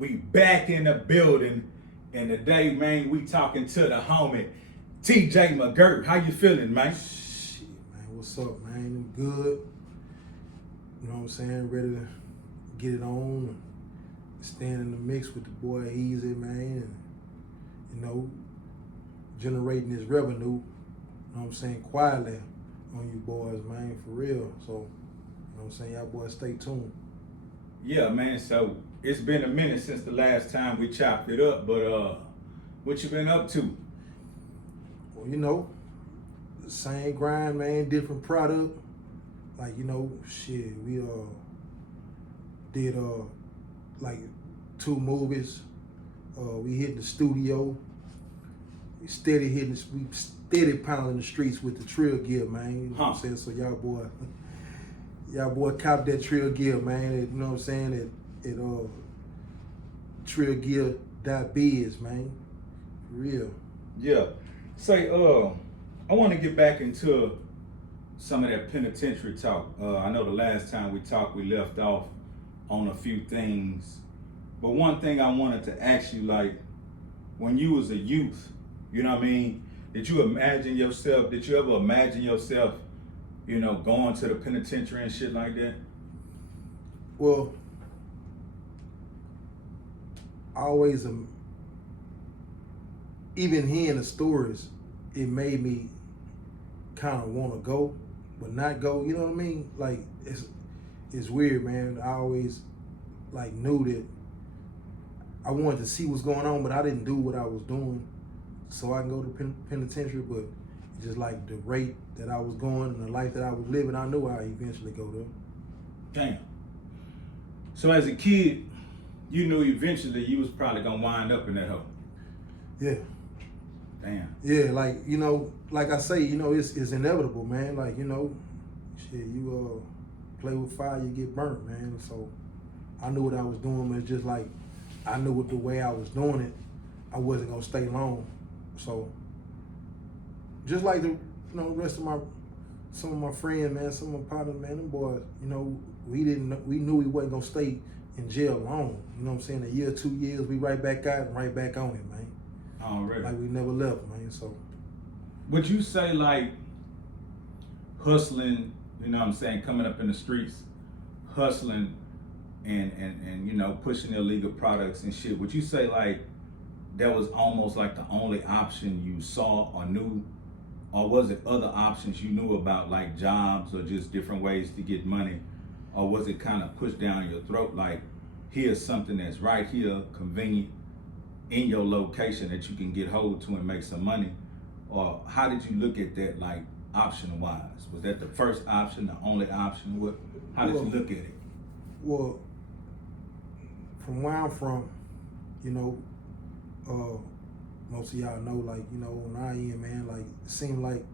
We back in the building, and today, man, we talking to the homie, TJ Magirt. How you feeling, man? Shit, man, what's up, man? I'm good. You know what I'm saying? Ready to get it on and stand in the mix with the boy Easy, man, and, you know, generating this revenue, you know what I'm saying, quietly on you boys, man, for real. So, you know what I'm saying, y'all boys stay tuned. Yeah, man, so it's been a minute since the last time we chopped it up, but what you been up to? Well, you know, the same grind, man, different product. Like, you know, shit, we did like 2 movies. We hit the studio. We steady pounding the streets with the Trill Gear, man. You know what I'm saying? So y'all boy cop that Trill Gear, man. You know what I'm saying? It TrillGear.biz, man. For real. Yeah. Say, I want to get back into some of that penitentiary talk. I know the last time we talked, we left off on a few things. But one thing I wanted to ask you, like, when you was a youth, you know what I mean? Did you ever imagine yourself, you know, going to the penitentiary and shit like that? Well, I always, even hearing the stories, it made me kind of want to go, but not go. You know what I mean? Like, it's weird, man. I always like knew that I wanted to see what's going on, but I didn't do what I was doing so I can go to penitentiary. But just like the rate that I was going and the life that I was living, I knew I'd eventually go there. Damn. So as a kid, you knew eventually you was probably gonna wind up in that hole. Yeah. Damn. Yeah, like, you know, like I say, you know, it's inevitable, man. Like, you know, shit, you play with fire, you get burnt, man. So I knew what I was doing, but it's just like I knew what the way I was doing it, I wasn't gonna stay long. So just like the rest of some of my friends, man, some of my partners, man, them boys, you know, we knew we wasn't gonna stay in jail long. You know what I'm saying? A year, 2 years, we right back out and right back on it, man. Already. Like we never left, man. So would you say, like, hustling, you know what I'm saying, coming up in the streets, hustling and you know, pushing illegal products and shit, would you say like that was almost like the only option you saw or knew? Or was it other options you knew about, like jobs or just different ways to get money? Or was it kind of pushed down your throat, like, here's something that's right here, convenient, in your location that you can get hold to and make some money? Or how did you look at that, like, option-wise? Was that the first option, the only option? How did you look at it? Well, from where I'm from, you know, most of y'all know, like, you know, on our end, man, like, it seemed like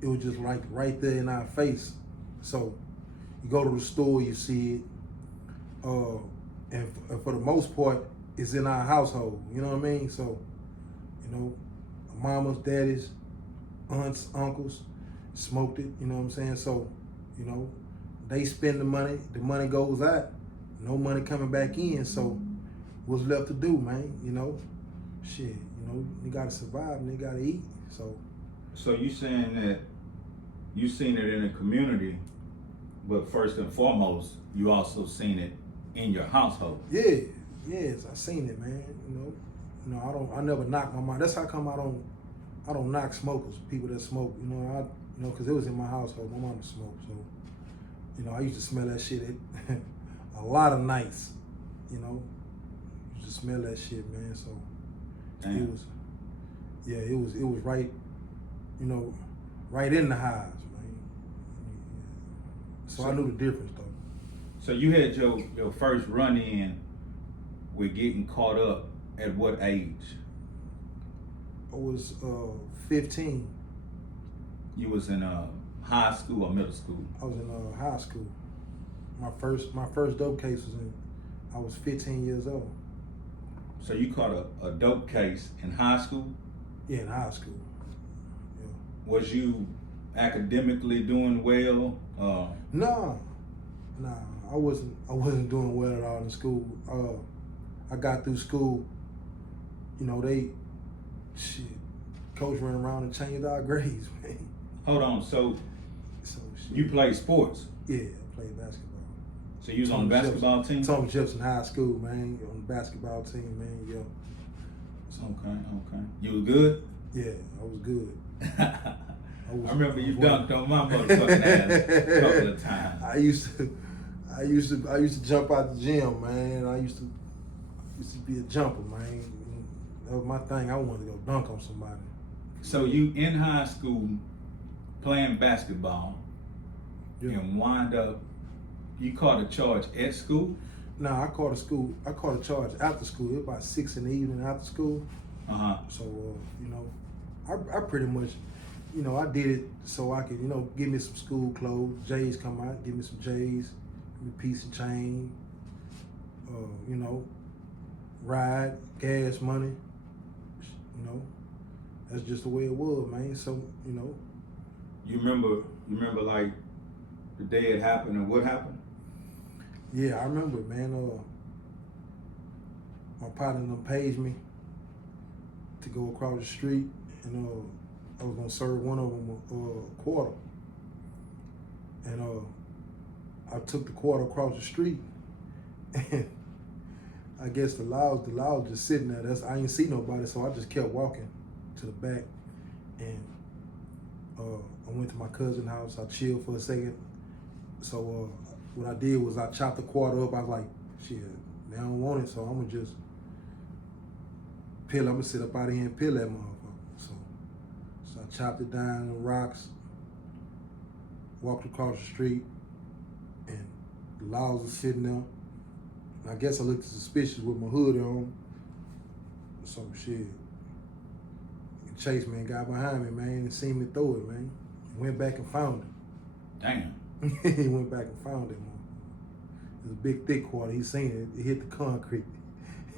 it was just like right there in our face. So you go to the store, you see it, and for the most part, it's in our household, you know what I mean? So, you know, mamas, daddies, aunts, uncles smoked it, you know what I'm saying? So, you know, they spend the money goes out, no money coming back in, so what's left to do, man, you know? Shit, you know, you gotta survive and you gotta eat, so. So you saying that you seen it in the community, but first and foremost, you also seen it in your household? Yeah, yes, I seen it, man, you know, I never knock my mom. That's how come I don't knock smokers, people that smoke, you know, cause it was in my household, my mama smoked, so, you know, I used to smell that shit a lot of nights, you know, used to smell that shit, man, so. Damn. It was right, you know, right in the highs, man. So I knew the difference though. So you had your first run in with getting caught up at what age? I was 15. You was in high school or middle school? I was in high school. My first dope case I was 15 years old. So you caught a dope case in high school? Yeah, in high school. Yeah. Was you academically doing well? Nah, I wasn't doing well at all in school. I got through school, you know, shit, coach ran around and changed our grades, man. Hold on, so shit. you played sports? Yeah, I played basketball. So you was on the basketball team? Thomas Jefferson High School, man, on the basketball team, man, yeah. So, okay. You was good? Yeah, I was good. I remember you dunked on my motherfucking ass a couple of times. I used to jump out the gym, man. I used to be a jumper, man. That was my thing. I wanted to go dunk on somebody. So you in high school playing basketball and wind up, you caught a charge at school? No, I caught a charge after school. It was about 6 in the evening after school. So, you know, I pretty much, you know, I did it so I could, you know, give me some school clothes. J's come out, give me some J's, give me a piece of chain, you know, ride, gas money, you know. That's just the way it was, man. So, you know. You remember like the day it happened and what happened? Yeah, I remember, man. My partner done paged me to go across the street, and I was gonna serve one of them a quarter. And I took the quarter across the street, and I guess the law was just sitting there. I ain't see nobody, so I just kept walking to the back, and I went to my cousin's house. I chilled for a second. So what I did was I chopped the quarter up. I was like, shit, they don't want it, so I'm gonna just peel. I'm gonna sit up out of here and peel that motherfucker. So I chopped it down the rocks, walked across the street, and the laws were sitting there. And I guess I looked suspicious with my hood on. So shit, the chase man got behind me, man, and seen me throw it, man. Went back and found it. Damn. He went back and found it, man. It was a big, thick quarter. He seen it. It hit the concrete.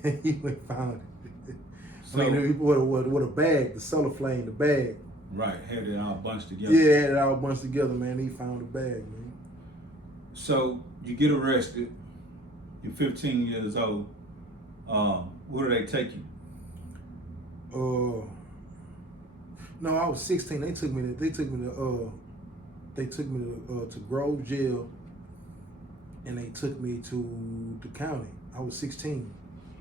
He went and found it. So, I mean, with a bag, the cellophane, the bag. Right, had it all bunched together. Yeah, had it all bunched together, man. He found the bag, man. So you get arrested. You're 15 years old. Where do they take you? No, I was 16. They took me to Grove Jail, and they took me to the county. I was 16.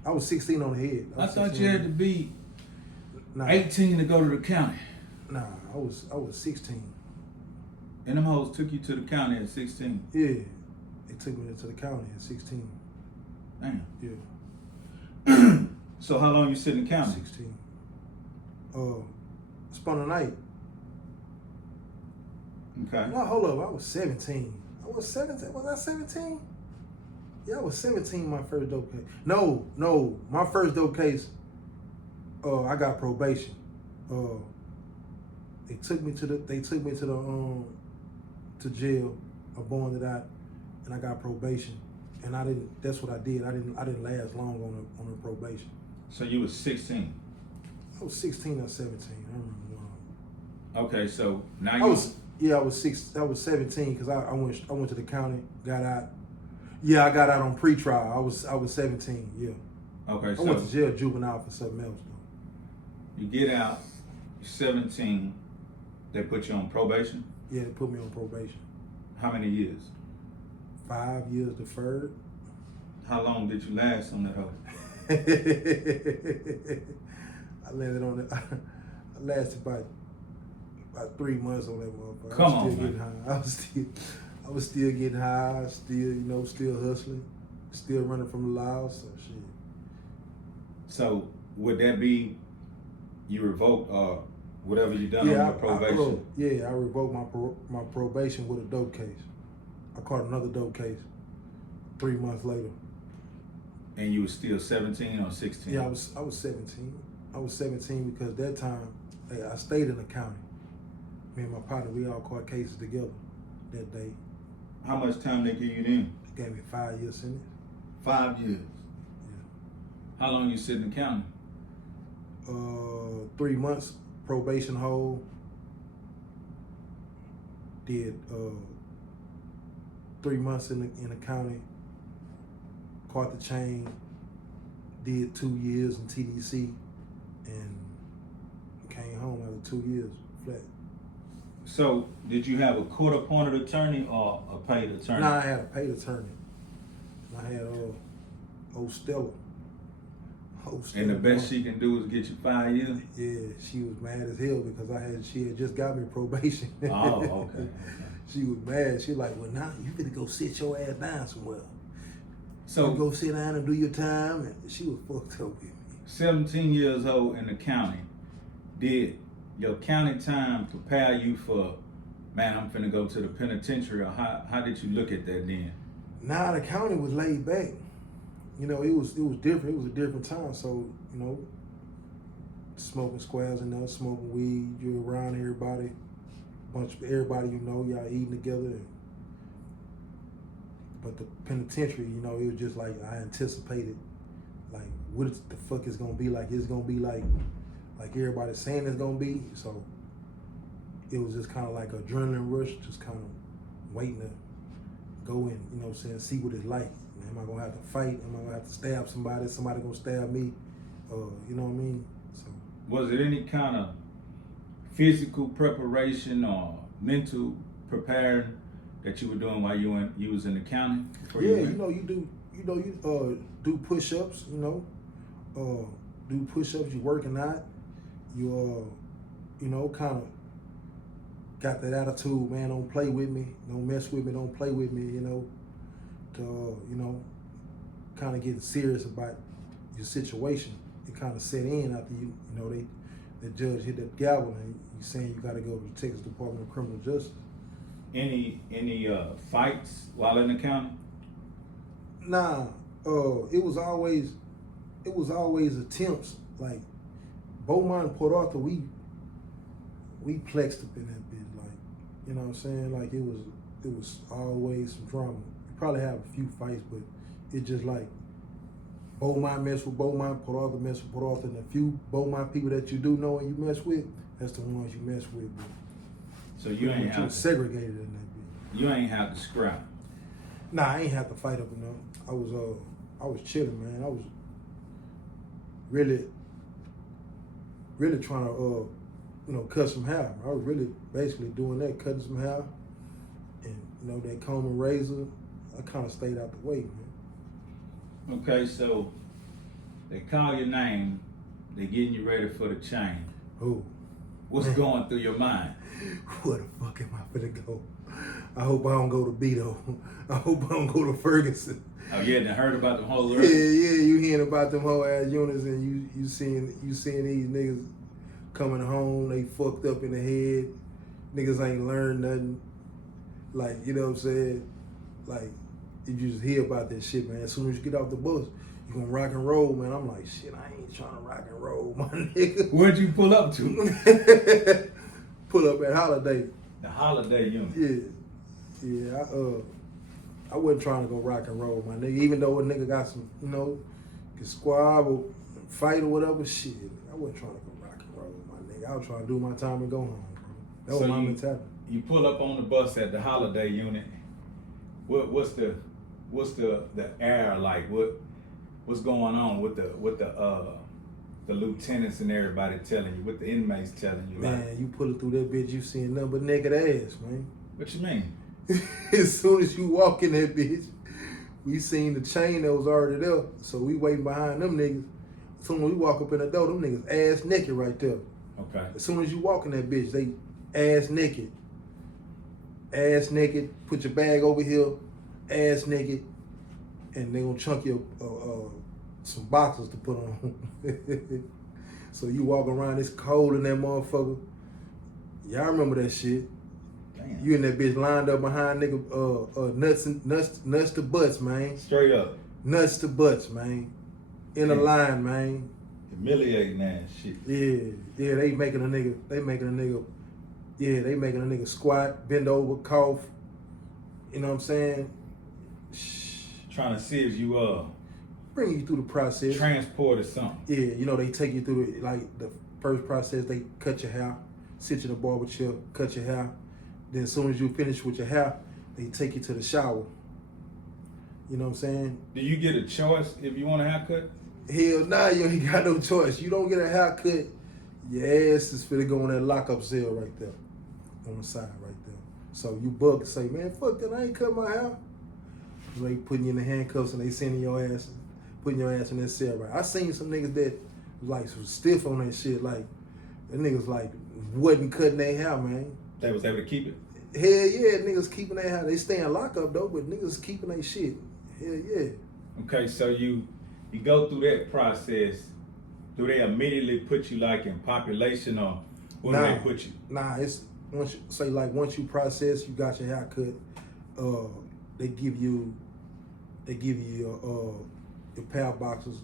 I was 16 on the head. I thought you had to be 18 to go to the county. Nah, I was 16. And them hoes took you to the county at 16. Yeah, they took me to the county at 16. Damn. Yeah. So how long you sit in the county? 16. Spent a night. Okay. No, hold up. I was 17. I was 17. Was I 17? Yeah, I was 17 my first dope case. No. My first dope case, I got probation. They took me to jail. I bonded out, and I got probation. And that's what I did. I didn't last long on the probation. So you was 16. I was 16 or 17. I don't remember. Okay, so now I was 17 because I went to the county, got out. Yeah, I got out on pretrial. I was 17. Yeah. Okay, so I went to jail juvenile for something else though. You get out. You're 17. They put you on probation. Yeah, they put me on probation. How many years? 5 years deferred. How long did you last on that hoe? I landed on it. I lasted about 3 months on that motherfucker. Come I was on, still man. getting high. I was still getting high, still hustling, still running from the law, so shit. So would that be you revoked whatever you done on your probation? I revoked my probation with a dope case. I caught another dope case 3 months later. And you were still 17 or 16? Yeah, I was 17. I was 17 because that time I stayed in the county. Me and my partner, we all caught cases together that day. How much time they give you then? They gave me 5 years sentence. 5 years. Yeah. How long you sit in the county? 3 months probation hold. Did 3 months in the county. Caught the chain. did 2 years in TDC, and came home after 2 years flat. So, did you have a court-appointed attorney or a paid attorney? Nah, I had a paid attorney. I had old Stella. And the best she can do is get you 5 years? Yeah, she was mad as hell because she had just got me probation. Oh, okay. She was mad. She like, well, now you finna go sit your ass down somewhere. So you go sit down and do your time, and she was fucked up with me. 17 years old in the county. Did your county time prepare you for, man, I'm finna go to the penitentiary, or how did you look at that then? Nah, the county was laid back. You know, it was different. It was a different time. So, you know, smoking squares and there, smoking weed, you're around everybody, bunch of everybody you know, y'all eating together. But the penitentiary, you know, it was just like I anticipated, like what the fuck is gonna be like. It's gonna be like everybody's saying it's gonna be. So it was just kind of like adrenaline rush, just kind of waiting to go in, you know what I'm saying, see what it's like. Am I gonna have to fight? Am I gonna have to stab somebody? Somebody gonna stab me? You know what I mean? So was it any kind of physical preparation or mental preparing that you were doing while you was in the county? Yeah, you do push-ups, do push-ups, you working out, you kind of got that attitude, man, don't play with me, don't mess with me, don't play with me, kind of getting serious about your situation. It kind of set in after the judge hit that gavel and you saying you got to go to the Texas Department of Criminal Justice. Any fights while in the county? Nah, it was always attempts. Like Beaumont and Port Arthur, we plexed up in that bitch. Like, you know what I'm saying? Like it was always some drama. You probably have a few fights, but it just like Beaumont mess with Beaumont, Port Arthur mess with Port Arthur, and a few Beaumont people that you do know and you mess with, that's the ones you mess with. But so you ain't have segregated in that bitch. You ain't have to scrap. Nah, I ain't have to fight up enough. I was chilling, man. I was really trying to cut some hair. I was really basically doing that, cutting some hair, and that comb and razor. I kind of stayed out the way, man. Okay, so they call your name, they getting you ready for the chain. Who? What's going through your mind? Where the fuck am I finna go? I hope I don't go to Beto. I hope I don't go to Ferguson. Oh yeah, and heard about them whole Yeah, you hearing about them whole ass units, and you seeing these niggas coming home, they fucked up in the head. Niggas ain't learned nothing. Like, you know what I'm saying? Like, you just hear about that shit, man. As soon as you get off the bus, you gonna rock and roll, man. I'm like, shit, I ain't trying to rock and roll, my nigga. Where'd you pull up to? Pull up at Holiday. The Holiday unit. Yeah, I wasn't trying to go rock and roll, my nigga. Even though a nigga got some, can squabble, fight or whatever, shit. I wasn't trying to go rock and roll, my nigga. I was trying to do my time and go home, bro. That was my mentality. You pull up on the bus at the Holiday unit. What's the air like? What's going on with the lieutenants and everybody telling you? What the inmates telling you? Man, like, you pull it through that bitch, you seeing nothing but naked ass, man. What you mean? As soon as you walk in that bitch, we seen the chain that was already there, so we waiting behind them niggas. As soon as we walk up in the door, them niggas ass naked right there. Okay. As soon as you walk in that bitch, they ass naked. Ass naked, put your bag over here, ass naked, and they gonna chunk you some boxes to put on. So you walk around, it's cold in that motherfucker. Y'all remember that shit. Damn. You in that bitch lined up behind nigga nuts to butts, man. Straight up. Nuts to butts, man. In a line, man. Humiliating ass shit. Yeah, they making a nigga squat, bend over, cough. You know what I'm saying? Trying to see if you bring you through the process. Transport or something. Yeah, they take you through the first process, they cut your hair, sit you in a barber chair, cut your hair. Then as soon as you finish with your hair, they take you to the shower. You know what I'm saying? Do you get a choice if you want a haircut? Hell nah, you ain't got no choice. You don't get a haircut, your ass is finna go in that lockup cell right there. On the side right there. So you bug and say, man, fuck that, I ain't cut my hair. So they putting you in the handcuffs and they sending your ass, putting your ass in that cell right. I seen some niggas that like was stiff on that shit, like the niggas like wasn't cutting their hair, man. They was able to keep it. Hell yeah, niggas keeping their hair. They stay in lockup though, but niggas keeping their shit. Hell yeah. Okay, so you go through that process. Do they immediately put you like in population, or where do they put you? Nah, it's once you process, you got your hair cut. They give you your power boxes.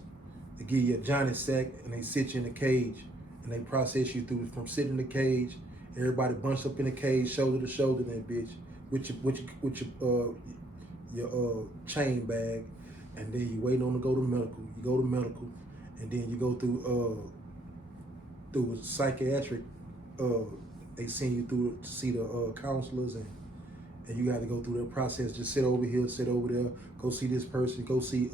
They give you a Johnny sack and they sit you in a cage and they process you through from sitting in the cage. Everybody bunched up in the cage, shoulder to shoulder, that bitch, with your chain bag, and then you waiting on to go to medical. You go to medical, and then you go through a psychiatric. They send you through to see the counselors, and you got to go through that process. Just sit over here, sit over there, go see this person, go see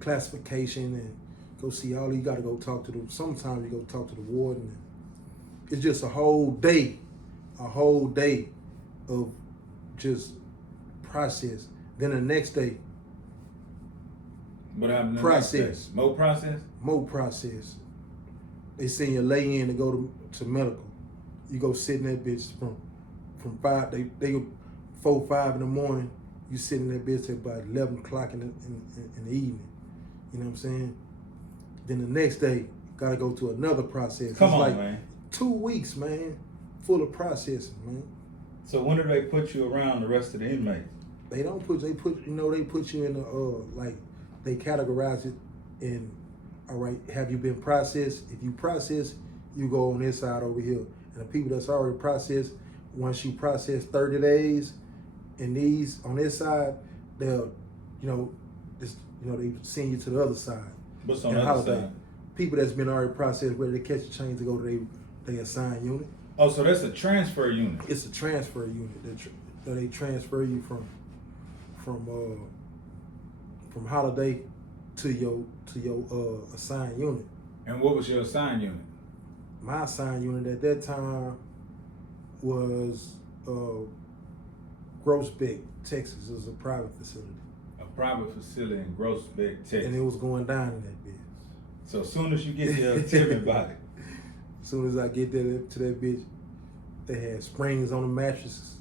classification, and go see all. You got to go talk to them. Sometimes you go talk to the warden. It's just a whole day of just process. Then the next day, What happened the process. next day? More process? More process. They send you lay in to go to medical. You go sit in that bitch from 5. They go 4, 5 in the morning. You sit in that bitch at about 11 o'clock in the evening. You know what I'm saying? Then the next day, gotta go to another process. Come it's on, like man. 2 weeks, man, full of processing, man. So when do they put you around the rest of the inmates? They put you in the they categorize it in, all right, have you been processed? If you process, you go on this side over here. And the people that's already processed, once you process 30 days in these on this side, they'll, they send you to the other side. What's on the other side? People that's been already processed, where they catch a change to go to they assigned unit. Oh, so that's a transfer unit. It's a transfer unit that they transfer you from holiday to your assigned unit. And what was your assigned unit? My assigned unit at that time was Groesbeck, Texas. It was a private facility. A private facility in Groesbeck, Texas. And it was going down in that bitch. So as soon as you get there, tell me about it. As soon as I get there to that bitch, they had springs on the mattresses,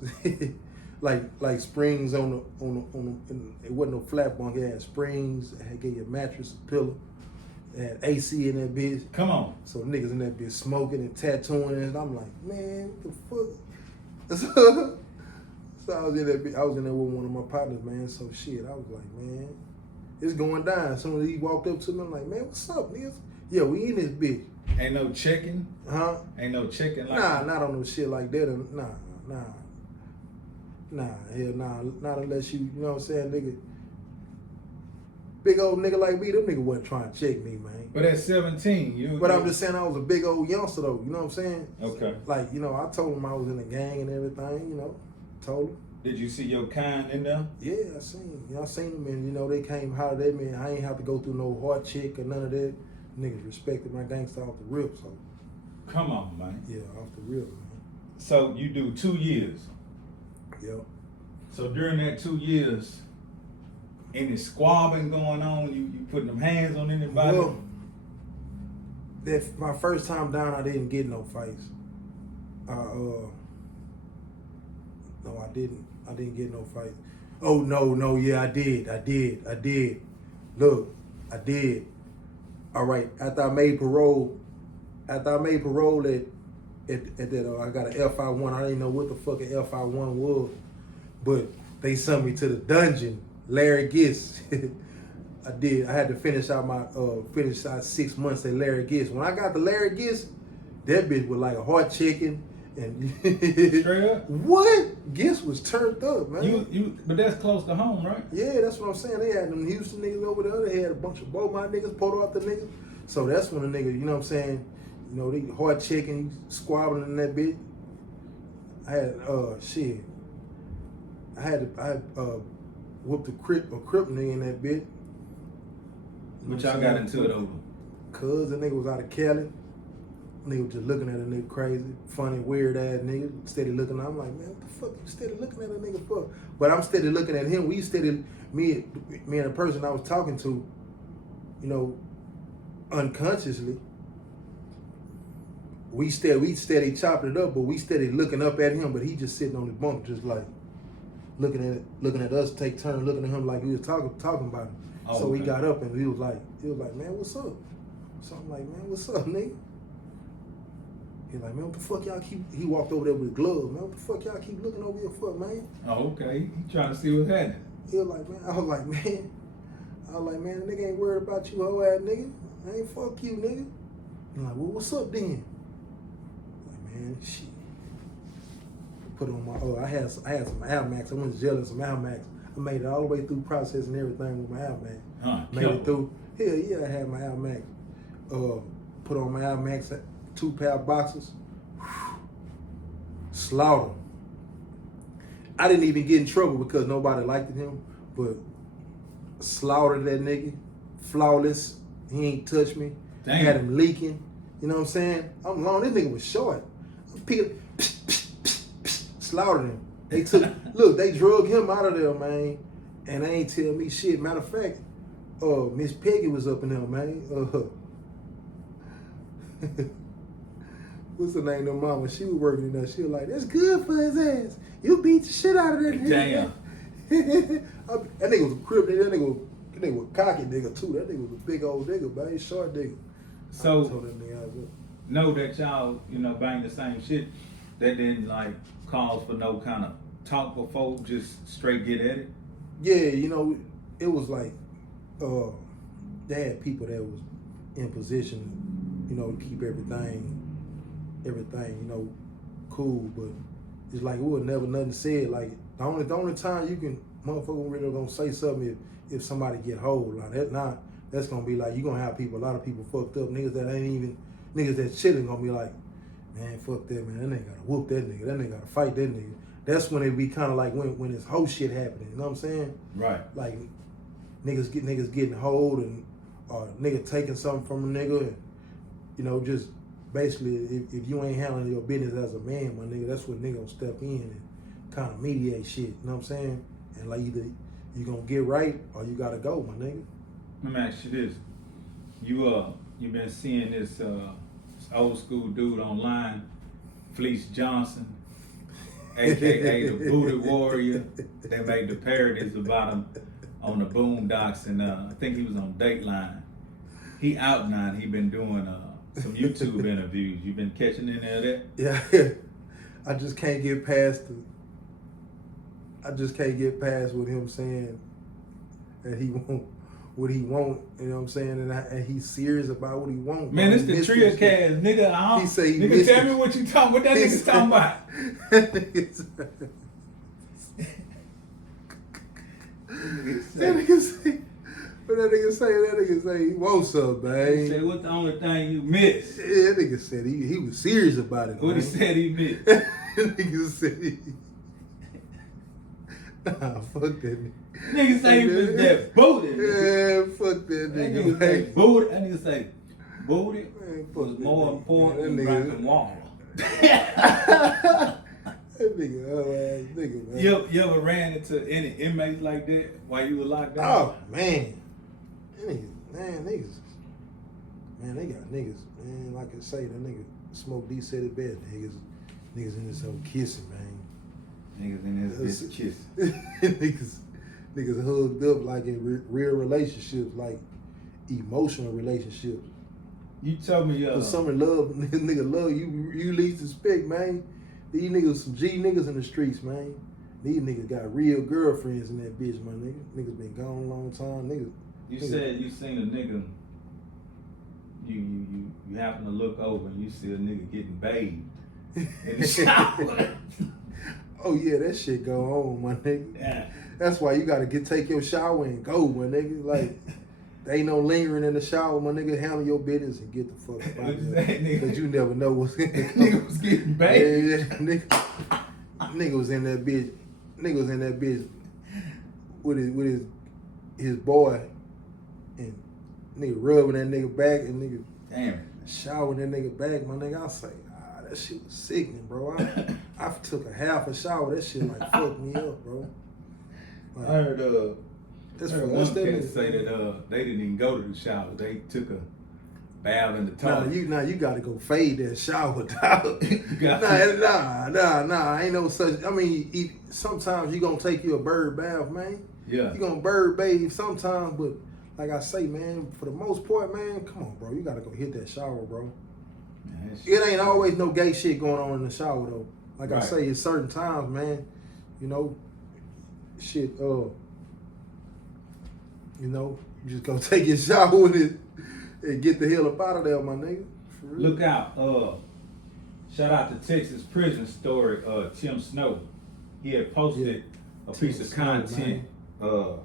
like springs on the. It wasn't no flat bunk. It had springs. It had gave you a mattress, a pillow. It had AC in that bitch. Come on. So niggas in that bitch smoking and tattooing, and I'm like, man, what the fuck? So I was in that bitch. I was in there with one of my partners, man. So shit, I was like, man, it's going down. As soon as he walked up to me, I'm like, man, what's up, niggas? Yeah, we in this bitch. Ain't no checking? Huh? Ain't no checking like Nah, not on no shit like that. Nah, not unless you know what I'm saying, nigga. Big old nigga like me, them nigga wasn't trying to check me, man. But at 17, But I'm just saying I was a big old youngster though, you know what I'm saying? Okay. Like, I told him I was in the gang and everything, told him. Did you see your kind in there? Yeah, I seen them, and they came hollered at me, and I ain't have to go through no hard check or none of that. Niggas respected my gangster off the rip, so. Come on, man. Yeah, off the rip, man. So you do 2 years. Yep. So during that 2 years, any squabbling going on? You putting them hands on anybody? Well, my first time down, I didn't get no fights. No, I didn't. I didn't get no fights. Oh no, yeah, I did. Look, I did. All right, after I made parole at that, I got an FI1. I didn't know what the fuck an FI1 was, but they sent me to the dungeon. Larry Gist. I did. I had to finish out 6 months at Larry Gist. When I got to Larry Gist, that bitch was like a hot chicken. And straight up? What? Gist was turned up, man. But that's close to home, right? Yeah, that's what I'm saying. They had them Houston niggas over there. They had a bunch of Beaumont niggas, Port Arthur niggas. So that's when the niggas, you know what I'm saying? They hard chicken, squabbling in that bitch. I had whooped a crip nigga in that bitch. What y'all got into it over? Cause the nigga was out of Cali. Nigga was just looking at a nigga crazy, funny, weird ass nigga. Steady looking at him. I'm like, man, what the fuck you steady looking at a nigga for? But I'm steady looking at him. Me and the person I was talking to, you know, unconsciously, we steady chopping it up, but we steady looking up at him, but he just sitting on the bunk, just like looking at us, take turns looking at him like we was talking about him. Oh, so okay. he got up and he was like, man, what's up? So I'm like, man, what's up, nigga? He like, man, what the fuck y'all keep? He walked over there with gloves, man. What the fuck y'all keep looking over your foot, man? Oh, okay. He trying to see what's happening. He was like, man. I was like, man, the nigga ain't worried about you, hoe ass nigga. I ain't fuck you, nigga. I'm like, well, what's up then? Like, man, shit. Put on my I had some Al Max. I went to jail in some Al Max. I made it all the way through process and everything with my Al Max. Made it through. Hell yeah, I had my Al Max. Put on my Al Max 2-pair boxers. Slaughter. I didn't even get in trouble because nobody liked him, but slaughtered that nigga. Flawless. He ain't touched me. Damn. Had him leaking. You know what I'm saying? I'm long. This nigga was short. I'm picking. Slaughtered him. They drug him out of there, man. And they ain't tell me shit. Matter of fact, Miss Peggy was up in there, man. What's her name, the mama? She was working in there. She was like, that's good for his ass. You beat the shit out of that nigga. Damn. That nigga was a crip nigga. That nigga was a cocky nigga too. That nigga was a big old nigga, man. Short nigga. So, I told that nigga I was up. Know that y'all, bang the same shit. That didn't like cause for no kind of talk before, just straight get at it? Yeah, it was like they had people that was in position, to keep everything, cool, but it's like it was never nothing said. Like the only time you can motherfucker really gonna say something if somebody get hold like that. Now that's gonna be like you gonna have a lot of people fucked up niggas that chilling gonna be like, man, fuck that man. That nigga gotta whoop that nigga. That nigga gotta fight that nigga. That's when it be kind of like when this whole shit happening. You know what I'm saying? Right. Like niggas getting hold and nigga taking something from a nigga, and just basically if you ain't handling your business as a man, my nigga, that's when nigga gonna step in and kind of mediate shit. You know what I'm saying? And like either you gonna get right or you gotta go, my nigga. Let me ask you this: you been seeing this old school dude online, Fleece Johnson, aka the Booty Warrior. They made the parodies about him on the Boondocks, and I think he was on Dateline. He out now. He been doing some YouTube interviews. You been catching any of that? Yeah, I just can't get past with him saying that he won't what he want. You know what I'm saying? And he's serious about what he want. Man, it's the trio cast, nigga. He say he nigga, tell me what you talking. What that nigga talking about? That nigga say, he wants up, man. He said, what's the only thing you miss? Yeah, that nigga said he was serious about it. What he said he missed? That nigga said nah, fuck that nigga. Nigga say he missed that booty. Yeah, fuck that nigga. That nigga say booty. That nigga say booty Man, fuck was that more nigga. important Man, than that nigga- drinking water. That nigga, ass nigga, man. You ever ran into any inmates like that while you were locked down? Oh man, niggas, they got niggas, man. Like I say, that nigga smoke D said it best. Niggas in this whole kissing, man. Niggas in this bitch kissing. niggas hugged up like in real relationships, like emotional relationships. You told me Cause some love, nigga love you least expect, man. These niggas some G niggas in the streets, man. These niggas got real girlfriends in that bitch, my nigga. Niggas been gone a long time, niggas. You said you seen a nigga. You happen to look over and you see a nigga getting bathed in the shower. Oh yeah, that shit go on, my nigga. Yeah. That's why you gotta take your shower and go, my nigga. Like, there ain't no lingering in the shower, my nigga. Handle your business and get the fuck out of there. Cause you never know what's gonna come. Nigga was getting bathed. Yeah, nigga was in that bitch. Nigga was in that bitch with his boy, and Nigga rubbing that nigga back and nigga Damn it. showering that nigga back, my nigga. I say, that shit was sickening, bro. I took a half a shower. That shit like fucked me up, bro. Like, I heard that's one that cat nigga say that they didn't even go to the shower. They took a bath in the toilet. You gotta go fade that shower, dog. Nah, ain't no such. I mean, sometimes you gonna take you a bird bath, man. Yeah. You gonna bird bathe sometimes, but like I say, man, for the most part, man, come on, bro. You gotta go hit that shower, bro. Man, It ain't always no gay shit going on in the shower though. Like right. I say, it's certain times, man. You know, shit. You know, you just go take your shower with it and get the hell up out of there, my nigga. For real. Look out. Shout out to Texas prison story, Tim Snow. He had posted a piece of content, I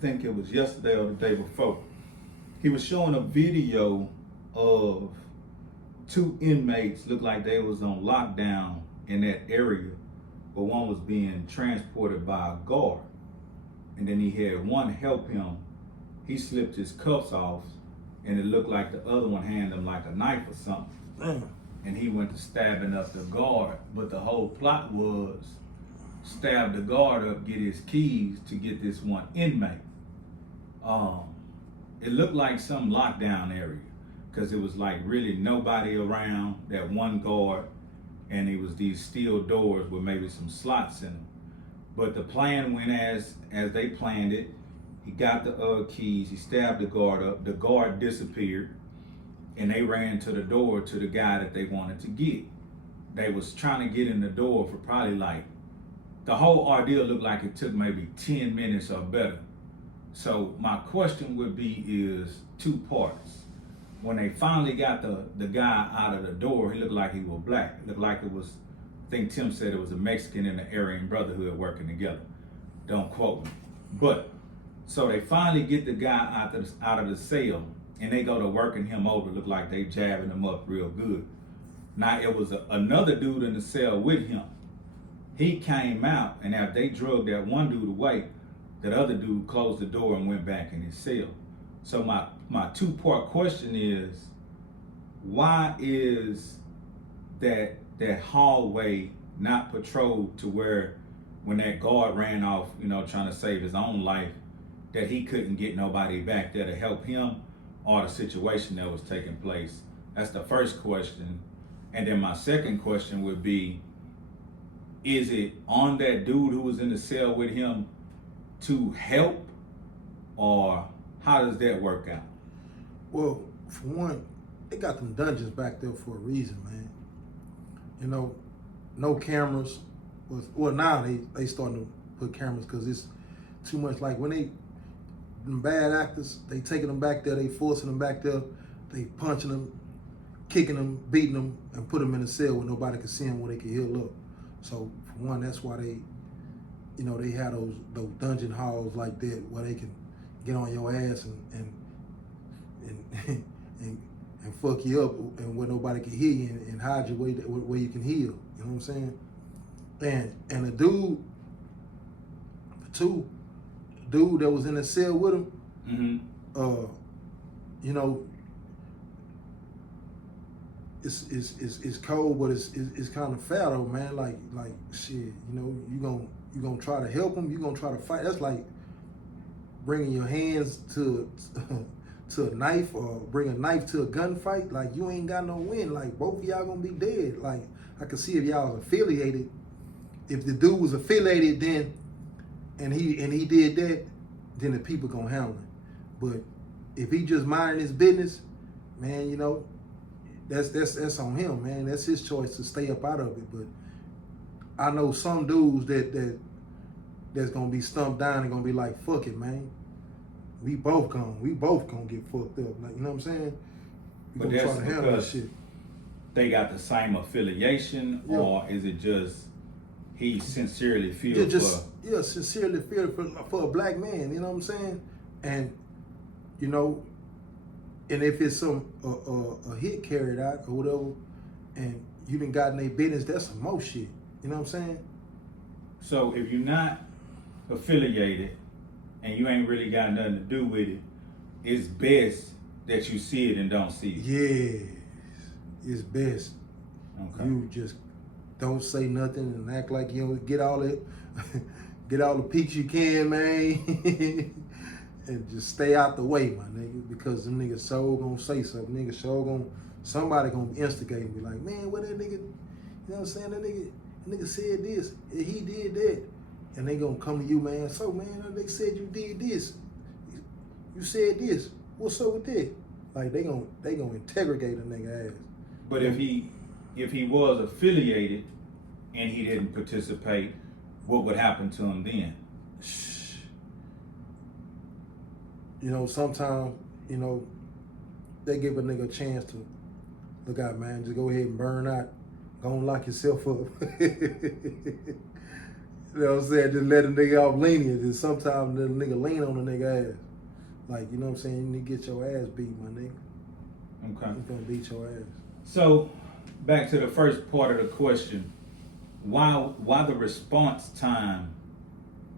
think it was yesterday or the day before. He was showing a video of 2 inmates, looked like they was on lockdown in that area, but one was being transported by a guard. And then he had one help him. He slipped his cuffs off, and it looked like the other one handed him like a knife or something. And he went to stabbing up the guard, but the whole plot was stab the guard up, get his keys to get this one inmate. It looked like some lockdown area because it was like really nobody around, that one guard, and it was these steel doors with maybe some slots in them. But the plan went as they planned it. He got the keys, he stabbed the guard up, the guard disappeared, and they ran to the door to the guy that they wanted to get. They was trying to get in the door for probably like, the whole ordeal looked like it took maybe 10 minutes or better. So my question would be is 2 parts. When they finally got the guy out of the door, he looked like he was black. It looked like it was, I think Tim said it was a Mexican and the Aryan Brotherhood working together. Don't quote me. But, so they finally get the guy out of the cell, and they go to working him over. Look like they jabbing him up real good. Now it was another dude in the cell with him. He came out, and after they drugged that one dude away, that other dude closed the door and went back in his cell. So my 2-part question is, why is that hallway not patrolled to where when that guard ran off, you know, trying to save his own life, that he couldn't get nobody back there to help him or the situation that was taking place? That's the first question. And then my second question would be, is it on that dude who was in the cell with him to help, or how does that work out? Well, for one, they got them dungeons back there for a reason, man. You know, no cameras. Well, now they starting to put cameras because it's too much. Like when them bad actors, they taking them back there, they forcing them back there, they punching them, kicking them, beating them, and put them in a cell where nobody can see them, where they can heal up. So for one, that's why they, you know, they have those dungeon halls like that where they can get on your ass and fuck you up, and where nobody can hear you, and hide you where you can heal. You know what I'm saying? And the dude that was in the cell with him, you know, it's cold, but it's kind of foul though, man. Like shit, you know, you gonna try to help him, you gonna try to fight. That's like bringing your hands to a knife, or bring a knife to a gunfight. Like, you ain't got no win. Like, both of y'all gonna be dead. Like, I can see if y'all was affiliated. If the dude was affiliated, then and he did that, then the people gonna handle it. But if he just minding his business, man, you know, that's on him, man. That's his choice to stay up out of it. But I know some dudes that's gonna be stumped down and gonna be like, fuck it, man. We both gonna get fucked up. Like, you know what I'm saying? But gonna that's try to handle that because shit. They got the same affiliation, or is it just he sincerely feels sincerely feel for a black man, you know what I'm saying? And you know, and if it's some a hit carried out or whatever, and you done got in their business, that's some more shit. You know what I'm saying? So if you're not affiliated and you ain't really got nothing to do with it, it's best that you see it and don't see it. Yeah, it's best. Okay. You just don't say nothing and act like you don't get all it, get all the peaks you can, man, and just stay out the way, my nigga. Because them niggas so gonna say something. Niggas so gonna somebody gonna instigate and be like, man, what that nigga? You know what I'm saying? That nigga said this, and he did that, and they gonna come to you, man. So man, they said you did this, you said this. What's up with that? Like they gonna interrogate a nigga ass. But if he was affiliated and he didn't participate, what would happen to him then? You know, sometimes, you know, they give a nigga a chance to look out, man, just go ahead and burn out. Go and lock yourself up. You know what I'm saying? Just let a nigga off lenient. And sometimes the nigga lean on the nigga ass. Like, you know what I'm saying? You need to get your ass beat, my nigga. Okay. He's gonna beat your ass. So, back to the first part of the question, why the response time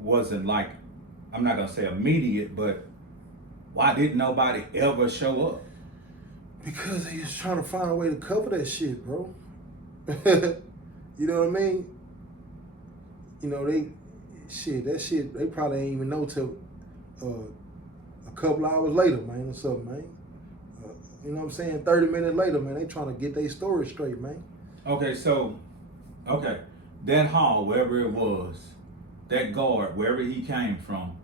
wasn't like, I'm not gonna say immediate, but why didn't nobody ever show up? Because they was trying to find a way to cover that shit, bro. You know what I mean? You know, that shit, they probably ain't even know till a couple hours later, man, or something, man. You know what I'm saying? 30 minutes later, man, they trying to get their story straight, man. Okay, so, that hall, wherever it was, that guard, wherever he came from,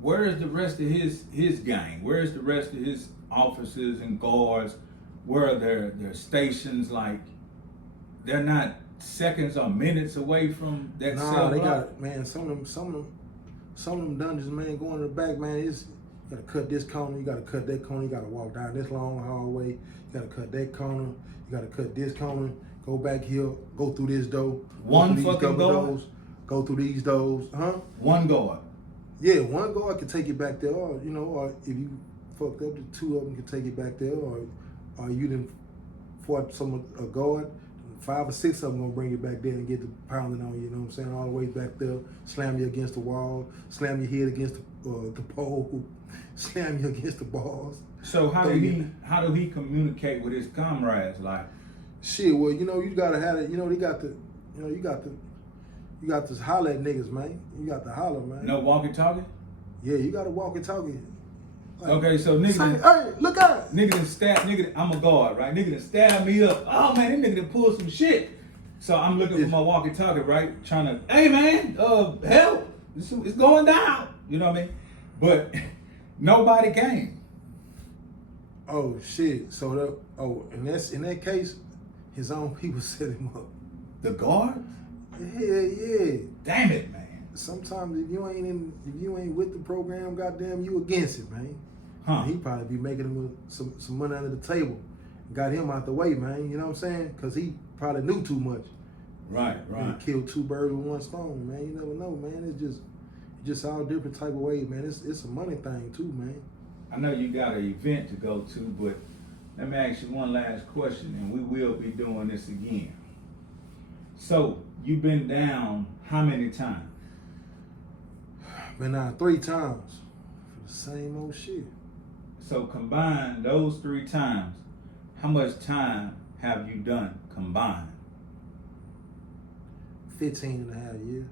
where is the rest of his gang? Where is the rest of his officers and guards? Where are their stations? Like, they're not seconds or minutes away from that cell block? They got, man, some of them dungeons, man, going to the back, man, you gotta cut this corner, you gotta cut that corner, you gotta walk down this long hallway, you gotta cut that corner, you gotta cut this corner, go back here, go through this door. One fucking guard? Go through these doors, huh? One guard? Yeah, one guard can take you back there, or, you know, or if you fucked up, the two of them can take you back there, or you didn't fought a guard, 5 or 6 of them gonna bring you back there and get the pounding on you, you know what I'm saying? All the way back there, slam you against the wall, slam your head against the pole, slam you against the balls. So how do he communicate with his comrades? Like, shit, well, you know, you gotta have it, you know, you got to holler at niggas, man. You got to holler, man. No walkie-talkie? Yeah, you gotta walkie-talkie. Like, okay, so nigga, hey, look out! I'm a guard, right? Nigga done stab me up. Oh man, this nigga done pulled some shit. So I'm looking for my walkie-talkie, right? Trying to, hey man, help! It's going down. You know what I mean? But nobody came. Oh shit! So in that case, his own people set him up. The guards? Yeah. Damn it, man. Sometimes if you ain't with the program, goddamn, you against it, man. Huh? He probably be making him some money under the table. Got him out the way, man. You know what I'm saying? Because he probably knew too much. Right. He killed 2 birds with 1 stone, man. You never know, man. It's just all different type of ways, man. It's a money thing too, man. I know you got an event to go to, but let me ask you one last question, and we will be doing this again. So you've been down how many times? Been down 3 times for the same old shit. So combine those 3 times, how much time have you done combined? 15 and a half years.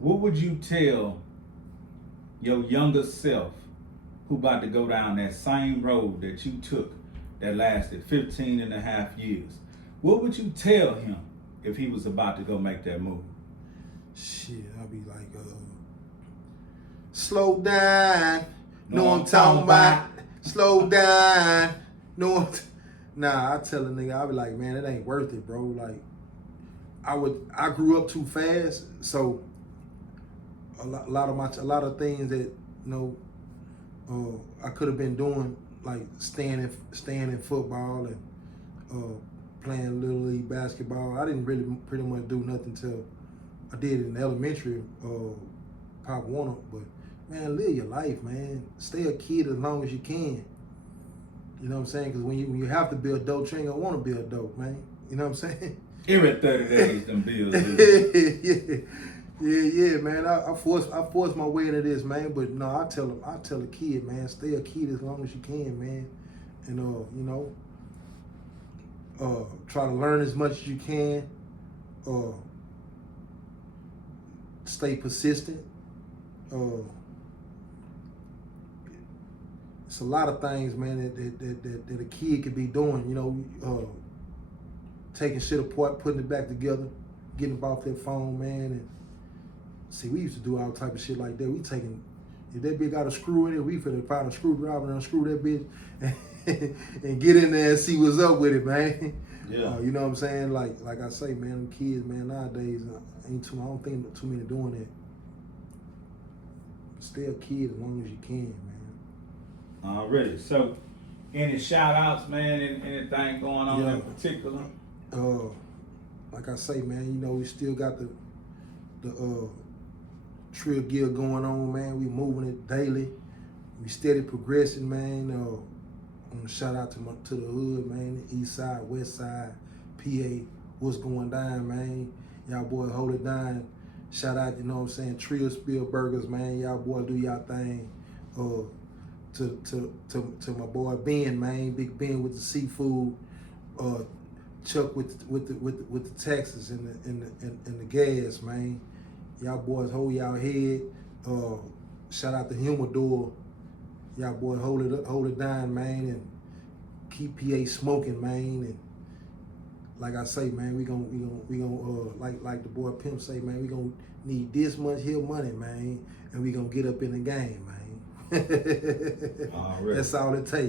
What would you tell your younger self who about to go down that same road that you took that lasted 15 and a half years? What would you tell him if he was about to go make that move? Shit, I'd be like, slow down. Know what I'm talking about? Slow down. Nah, I tell a nigga, I be like, man, it ain't worth it, bro. Like, I grew up too fast, so a lot of things that, you know, I could have been doing, like staying in football and playing little league basketball. I didn't really pretty much do nothing till I did in elementary, Pop Warner. But man, live your life, man. Stay a kid as long as you can. You know what I'm saying? Because when you have to be a dope, you ain't gonna want to be a dope, man. You know what I'm saying? Every 30 days, them bills. Yeah. Yeah, man. I force my way into this, man. But no, I tell a kid, man, stay a kid as long as you can, man. And you know, try to learn as much as you can. Stay persistent. It's a lot of things, man, that a kid could be doing. You know, taking shit apart, putting it back together, getting up off that phone, man. And see, we used to do all type of shit like that. We taking, if that bitch got a screw in it, we finna find a screwdriver and unscrew that bitch and get in there and see what's up with it, man. Yeah. You know what I'm saying? Like I say, man, them kids, man, nowadays I don't think too many doing that. Stay a kid as long as you can, man. Already. So, any shout outs, man? Anything going on in particular? Like I say, man, you know, we still got the Trill Gear going on, man. We moving it daily. We steady progressing, man. I want to shout out to the hood, man. The East Side, West Side, PA. What's going down, man? Y'all boys hold it down. Shout out, you know what I'm saying, Trill Spill Burgers, man. Y'all boys do y'all thing. To my boy Ben, man. Big Ben with the seafood. Chuck with the taxes and the gas, man. Y'all boys hold y'all head. Shout out to Humidor. Y'all boys hold it down, man, and keep PA smoking, man. And like I say, man, we gonna like the boy Pimp say, man, we gonna need this much here money, man, and we gonna get up in the game, man. All right. That's all it takes.